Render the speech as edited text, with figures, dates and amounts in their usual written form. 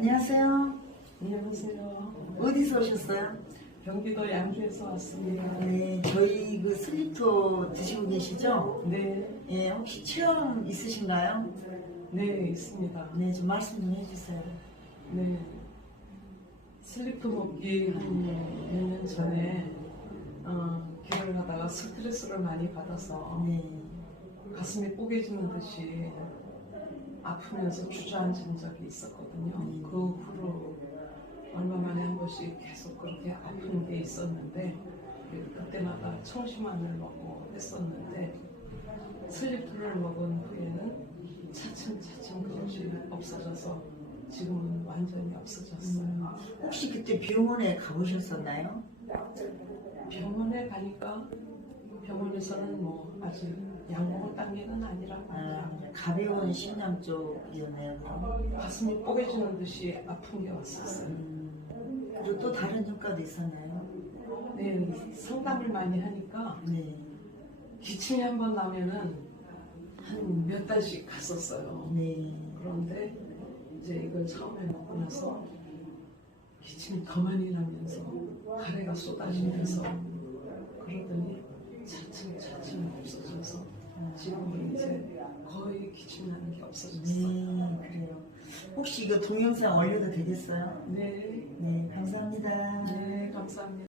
안녕하세요. 안녕하세요. 어디서 오셨어요? 경기도 양주에서 왔습니다. 네, 저희 그 슬리퍼 드시고 계시죠? 네, 예, 혹시 체험 있으신가요? 네, 있습니다. 네, 좀 말씀 좀 해주세요. 네. 슬리프 먹기 한 몇 년 전에 길을 하다가 스트레스를 많이 받아서 네, 가슴이 뽀개지는 듯이 아프면서 주저앉은 적이 있었거든요. 그 후로 얼마 만에 한 번씩 계속 그렇게 아픈 게 있었는데 그때마다 청심환을 먹고 했었는데 슬리프를 먹은 후에는 차츰차츰 그것이 없어져서 지금은 완전히 없어졌어요. 혹시 그때 병원에 가보셨었나요? 병원에 가니까 병원에서는 뭐 아직 약 먹을 단계는 아니라고 하더라고요. 가벼운 신장 쪽이었네요. 그럼. 가슴이 뽀개지는 듯이 아픈 게 왔었어요. 그리고 또 다른 효과도 있었나요? 네, 상담을 많이 하니까 네, 기침이 한 번 나면은 한 몇 달씩 갔었어요. 네. 그런데 이제 이걸 처음에 먹고 나서 기침이 더 많이 나면서 가래가 쏟아지면서 그러더니 차츰차츰 없어져서 지금은 이제 거의 기침 나는 게 없어졌어요. 네, 그래요. 혹시 이거 동영상 올려도 되겠어요? 네, 네, 감사합니다. 네, 감사합니다.